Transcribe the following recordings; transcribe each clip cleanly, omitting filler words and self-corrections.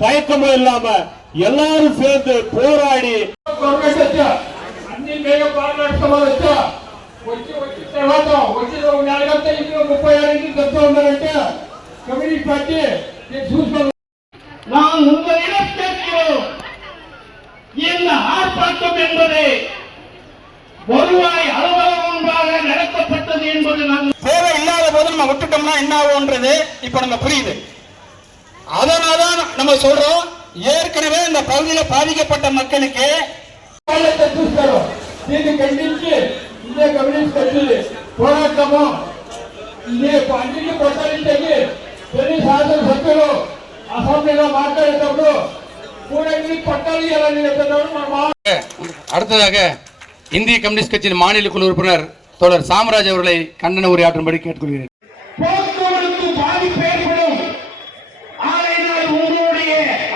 தயக்கமும் இல்லாம எல்லாரும் சேர்ந்து పోరాడి అన్ని మేఘ పార్లమెంట్ వచ్చా వచ్చి తర్వాత వచ్చిన 4 గంటల 36 చెప్తా ఉన్నారంటే కమ్యూనిస్ట్ పార్టీ చూసుకోండి. நான் உங்களிடம் கேட்கிறோம், இந்த ஆர்ப்பாட்டம் என்பது வருவாய் அலுவலகம் முன்பாக நடத்தப்பட்டது என்பது தேவை இல்லாத போது நம்ம விட்டுட்டோம்னா என்ன ஆகும்ன்றது இப்ப நம்ம புரியுது. அதனாலதான் நம்ம சொல்றோம், ஏற்கனவே இந்த பகுதியில் பாதிக்கப்பட்ட மக்களுக்கு చూస్తారు. దీన్ని ఖండించి ఇదే కమ్యూనిస్ట్ పార్టీ పోరాటము ఇదే అన్నింటినీ ప్రోత్సహించేది ప్రతి శాసనసభ్యులు అసెంబ్లీలో మాట్లాడేటప్పుడు కూడా పట్టాలి అని చెప్తున్నాడు. அடுத்ததாக இந்திய கம்யூனிஸ்ட் கட்சியின் மாநில குழு உறுப்பினர் தோழர் சாமராஜ் அவர்களை கண்டன உரையாற்றும்படி கேட்டுக்கொள்கிறேன். போக்குவரத்து பாதிப்பு ஏற்படும், ஆகையினால் உங்களுடைய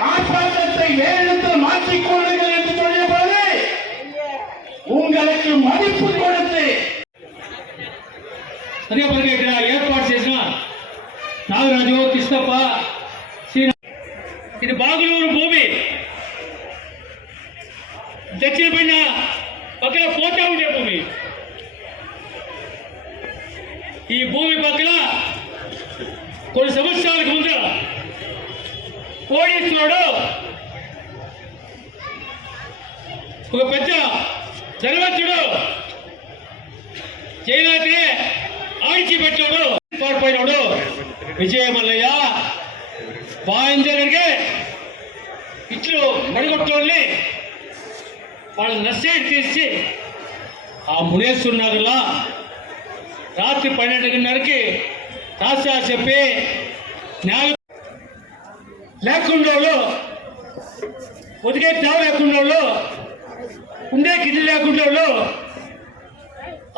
ஆர்ப்பாட்டத்தை வேகத்தில் மாற்றிக்கொள்ளுங்கள் என்று சொல்லிய போது உங்களுக்கு மதிப்பு கொடுத்து అదే పని ఇక్కడ ఏర్పాటు చేసిన నాగరాజు కృష్ణప్ప ఇది బాగులూరు భూమి దక్షిణ పైన పక్కన పోతా ఉండే భూమి. ఈ భూమి పక్కన కొన్ని సంవత్సరాలకు ముందు కోడేశ్వరుడు ఒక పెద్ద ధనవంతుడు జైలాతే ఆడిచి పెట్టాడు. పాడిపోయినాడు విజయమల్లయ్య బాయింజనర్ಗೆ ఇట్లు మడిగొట్టోళ్ళని వాళ్ళు నష్టేట్ తీసి ఆ మునేశ్వరునాథులా రాత్రి 12:30కి తాసా చెప్పి న్యాయం లేకుండా ఉదిగే తావు లేకుండా ఉండే గిడ్లు లేకుండా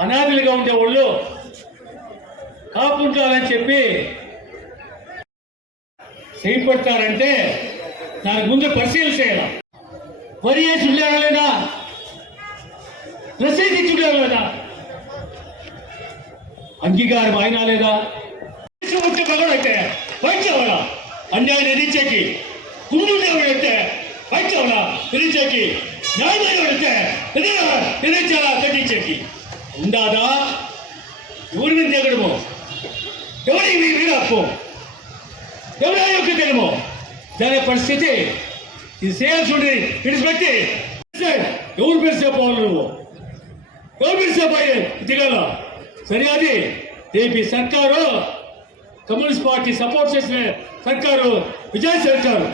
అనాథులుగా ఉండేవాళ్ళు కాపుంటారని చెప్పి చేపడతారంటే దానికి ముందు పరిశీలన చేయాలి. వరి వేసి ఉండేవా లేదా, రసీదు ఇచ్చి ఉండేవా లేదా, అంగీకారం అయినా లేదా, వచ్చే మగడైతే వైద్యవళ అన్యాయం ఎదిరించేకి గుండెవడైతే వైద్యవళ ఎదిరించేకి న్యాయమైనడైతే ఎదిరించాలా కట్టించేకి ఉండాదా? ఎవరి మీద దిగడమో, ఎవరికి వీరాపో, ఎవరి యోగ్యతేమో దాని పరిస్థితి ఇది చేయాల్సి ఉండేది. విడిచిపెట్టి ఎవరు పిలిచేపోవాలి, నువ్వు ఎవరు పిలిచేపోయి దిగాల సరే. అది ఏపీ సర్కారు కమ్యూనిస్ట్ పార్టీ సపోర్ట్ చేసిన సర్కారు, విజయ్ సర్కారు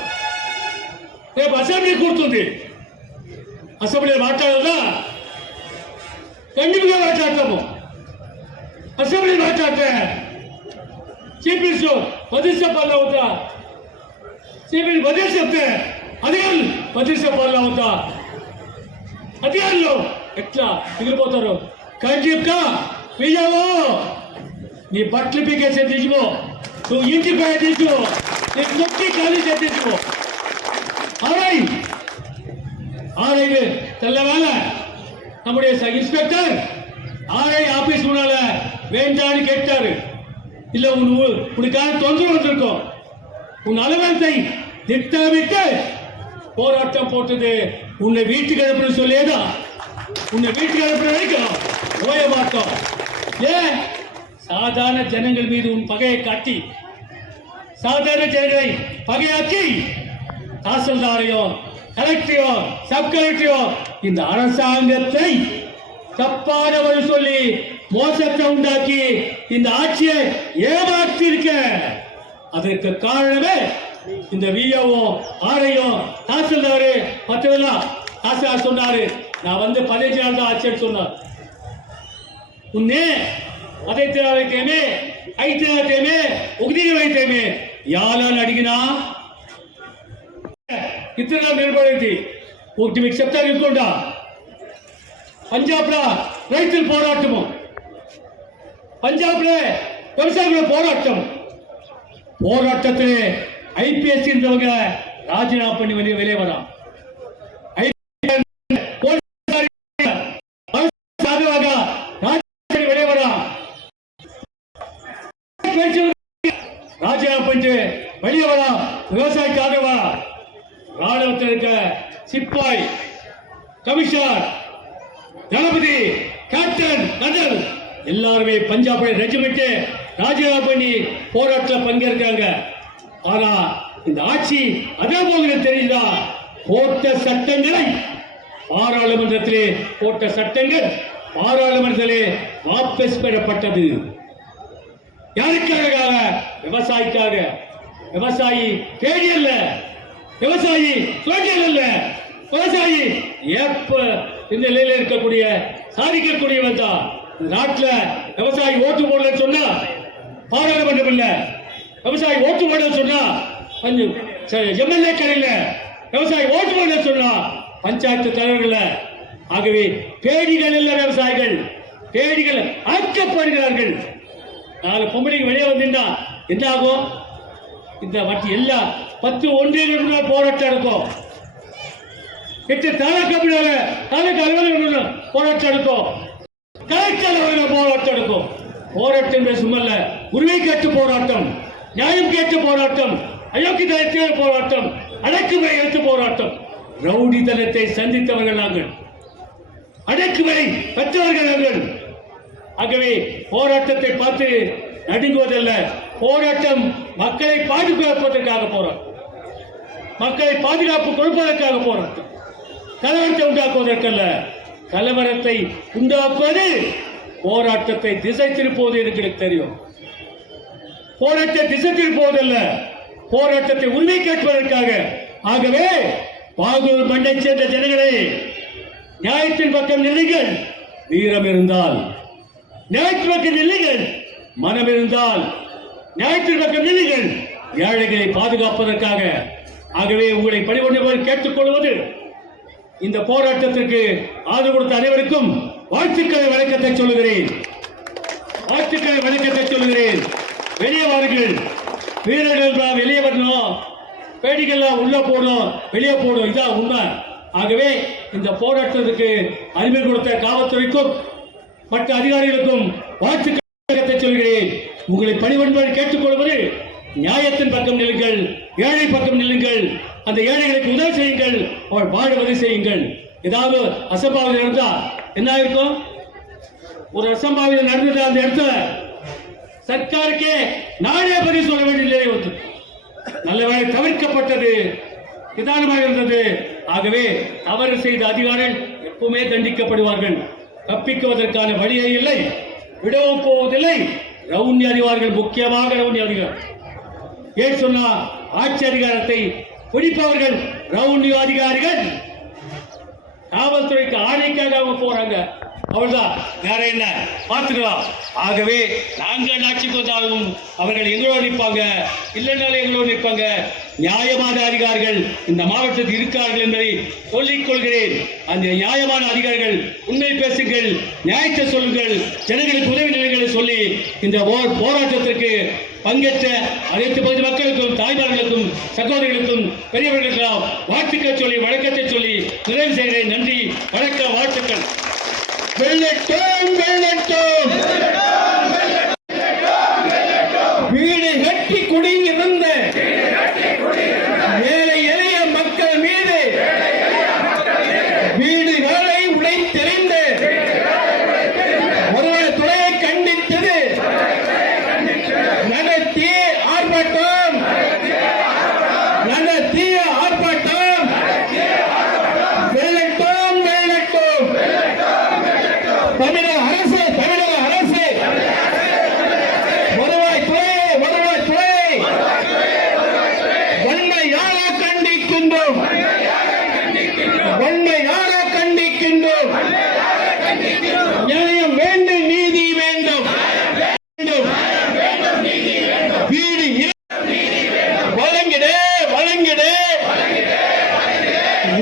రేపు అసెంబ్లీ కూర్చుంది. అసెంబ్లీ మాట్లాడాలా, ఖండితంగా మాట్లాడతాము. అసెంబ్లీ మాట్లాడితే చీఫ్ మినిస్టర్ బదిలీ చెప్పాలి అవుతా, చీఫ్ మినిస్టర్ బదిలీ చెప్తే అధికారులు బదిలీ చెప్పాలి అవుతా. అధికారులు ఎట్లా మిగిలిపోతారు? ఖండితంగా విజయమో నీ బట్టలు పీకేసే తీసుకో, నువ్వు ఇంటి పై తీసుకో, నీకు నొక్కి ఖాళీ చేయించుకో. ஆரை தெல்ல வேலை நம்முடைய இன்ஸ்பெக்டர் ஆரை ஆபீஸ் முன்னால வேண்டான்னு கேட்டாரு. இல்ல உனக்கான தொந்தரவு வந்திருக்கும், உன் அலுவலகத்தை திட்டமிட்டு போராட்டம் போட்டது உன்னை வீட்டுக்கு அனுப்புற சொல்லியதா, உன்னை வீட்டுக்கு அனுப்புற வரைக்கும் ஓய மாட்டோம். ஏன் சாதாரண ஜனங்கள் மீது உன் பகையை காட்டி, சாதாரண ஜனங்களை பகையாக்கி தாசில்தாரையும் கலெக்டரையோ சப் கலெக்டரையோ இந்த அரசாங்கத்தை தப்பான வழி சொல்லி மோசத்தை உண்டாக்கி இந்த ஆட்சியை ஏமாற்றி இருக்க. அதற்கு காரணமே இந்த விஓ ஆரையும் தாசில்தாரு மற்றதெல்லாம். தாசில்தார் சொன்னாரு, நான் வந்து 15 நாள் தான் ஆட்சின்னு சொன்னார். உன்னே அதை வைத்தேமே ஐத்தேமே உகதியை வைத்தேமே யாரால் అడిగినా ఇతరులు నిలబడేది ఒకటి మీకు చెప్తాను అనుకోండా. పంజాబ్లో రైతుల పోరాటము, பஞ்சாப்ல விவசாயிகளோட போராட்டத்திலே ஐபிஎஸ் ராஜினாமா பண்ணி வெளியே வரான். வெளியே வரான், ராஜினாமா பண்ணி வெளியே வரான். விவசாயிக்காகவா? ராணுவத்தில் இருக்க சிப்பாய், கமிஷனர், தளபதி, கேப்டன், கர்னல் எல்லாருமே பஞ்சாப் ரெஜிமெண்ட் ராஜினாமா பண்ணி போராட்டத்தில் பங்கேற்கிறாங்க. ஆனா இந்த ஆட்சி அதே போல தெரியுதா? போட்ட சட்டங்களை பாராளுமன்றத்திலே போட்ட சட்டங்கள் பாராளுமன்றத்திலே வாபஸ் பெறப்பட்டது. யாருக்காக? விவசாயிக்காக. விவசாயி கேடி அல்ல, விவசாயி சோழர் அல்ல, விவசாயி ஏப்ப இந்த நிலையில் இருக்கக்கூடிய சாதிக்கக்கூடியவன் தான். நாட்டில் விவசாயி ஓட்டு போடலன்னு சொன்னா பாராளுமன்றம் இல்ல, விவசாயி ஓட்டு போடலன்னு சொன்னா எம்எல்ஏக்கள் இல்ல, விவசாயி ஓட்டு போடலன்னு சொன்னா பஞ்சாயத்து தலைவர்கள். ஆகவே பேடிகள் இல்ல விவசாயிகள், பேடிகள் ஆக்கப்படுகிறார்கள். நாலு பொம்பளைக்கு வெளியே வந்தீங்கன்னா என்ன ஆகும்? இந்த மற்ற எல்லா 10 ஒன்றிய போராட்டம் இருக்கும், 8 தாலுகா அலுவலகம் போராட்டம் இருக்கும், கலெக்டர் அலுவலகம் போராட்டம் இருக்கும். போராட்டம் சுமல்ல, உரிமை கேட்டு போராட்டம், நியாயம் கேட்டு போராட்டம், அயோக்கியத்தை போராட்டம், அடக்குமுறை எடுத்து போராட்டம். ரவுடித்தனத்தை சந்தித்தவர்கள் நாங்கள், அடக்குமுறை பெற்றவர்கள் நாங்கள். ஆகவே போராட்டத்தை பார்த்து நடுங்குவதல்ல, போராட்டம் மக்களை பாதுகாப்பதற்காக போராட்டம், மக்களை பாதுகாப்பு கொடுப்பதற்காக போராட்டம், கலவரத்தை உண்டாக்குவதற்கல்ல. கலவரத்தை உண்டாக்குவது போராட்டத்தை திசை திருப்புவது எனக்கு தெரியும். போராட்டத்தை திசை திருப்புவதல்ல, போராட்டத்தை உண்மை கேட்பதற்காக. ஆகவே பாகூர் மண்ணை சேர்ந்த ஜனங்களே, நியாயத்தின் பக்கம் நில்லுங்கள். வீரம் இருந்தால் நியாயத்தின் பக்கம் நில்லுங்கள், மனம் இருந்தால் நியாயத்தின் பக்கம் நில்லுங்கள், ஏழைகளை பாதுகாப்பதற்காக. ஆகவே உங்களை பணிபுரிந்து கேட்டுக்கொள்வது, இந்த போராட்டத்திற்கு ஆதரவு கொடுத்த அனைவருக்கும் வாழ்த்துக்களை வணக்கத்தை சொல்லுகிறேன், வாழ்த்துக்களை வணக்கத்தை சொல்லுகிறேன். வெளியே வாருங்கள், வீரர்கள் தான் வெளியே வரணும், பேடிகள்லாம் உள்ள போடும், வெளியே போடும், இதான் உண்மை. ஆகவே இந்த போராட்டத்துக்கு அறிமுகம் கொடுத்த காவல்துறைக்கும் மற்ற அதிகாரிகளுக்கும் வாழ்த்துக்களை சொல்கிறேன். உங்களை பணிபுரிந்து கேட்டுக்கொள்வது, நியாயத்தின் பக்கம் நில்லுங்கள், ஏழை பக்கம் நில்லுங்கள், அந்த ஏழைகளுக்கு உதவி செய்யுங்கள், அவர் வாழ்வதை செய்யுங்கள். ஏதாவது அசம்பாவிதம் நடந்தா என்ன இருக்கும்? ஒரு அசம்பாவிதம் நடந்தது, அந்த இடத்துல சர்க்காருக்கே நானே பதில் சொல்ல வேண்டிய நிலை வந்து நல்ல வேலை தவிர்க்கப்பட்டது, நிதானமாக இருந்தது. ஆகவே தவறு செய்த அதிகாரிகள் எப்பவுமே தண்டிக்கப்படுவார்கள், தப்பிக்குவதற்கான வழியே இல்லை, விடவும் போவதில்லை. ரவுண்டி அதிகாரிகள், முக்கியமாக ரவுண்டி அதிகாரிகள், ஏன் சொன்னா ஆட்சி அதிகாரத்தை பிடிப்பவர்கள் ரவுண்டி அதிகாரிகள். காவல்துறைக்கு ஆணைக்காக அவங்க போறாங்க, அவள்தான், வேற என்ன பார்த்துக்கலாம். ஆகவே நாங்கள் ஆட்சிக்கு வந்தாலும் அவர்கள் எங்களோடு நிற்பாங்க, இல்லைனாலும் எங்களோடு நிற்பாங்க. நியாயமான அதிகாரிகள் இந்த மாவட்டத்தில் இருக்கிறார்கள் என்பதை சொல்லிக் கொள்கிறேன். அந்த நியாயமான அதிகாரிகள் உண்மை பேசுங்கள், நியாயத்தை சொல்லுங்கள், ஜனங்களுக்கு உதவி நிலைகளை சொல்லி இந்த போராட்டத்திற்கு பங்கேற்ற அனைத்து பகுதி மக்களுக்கும், தாய்மார்களுக்கும், சகோதரிகளுக்கும், பெரியவர்களுக்கும் வாழ்த்துக்கள் சொல்லி வணக்கத்தை சொல்லி நிறைவு செய்கிறேன். நன்றி, வணக்கம், வாழ்த்துக்கள். வெள்ளட்டும் வெள்ளட்டும், வீடு கட்டி குடியிருந்த ஏழை எளிய மக்கள் மீது வீடுகளை உடைத்தெறிந்த ஒருவர் துறையை கண்டித்தது நடத்திய ஆர்ப்பாட்டம், நடத்திய ஆர்ப்பாட்டம். வெள்ளட்டும் வெள்ளட்டும், தமிழக அரசு, தமிழக அரசு, வருவாய்த்துறை, வருவாய்த்துறை, வன்மையாக கண்டிக்கின்றோம், வன்மையாக கண்டிக்கின்றோம். நியாயம் வேண்டும், நீதி வேண்டும், வீடு வழங்கிடு, வழங்கிடு,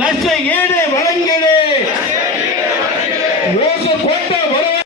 நஷ்ட ஈடு வழங்கிடு, ஓசு போட்ட வருவாய்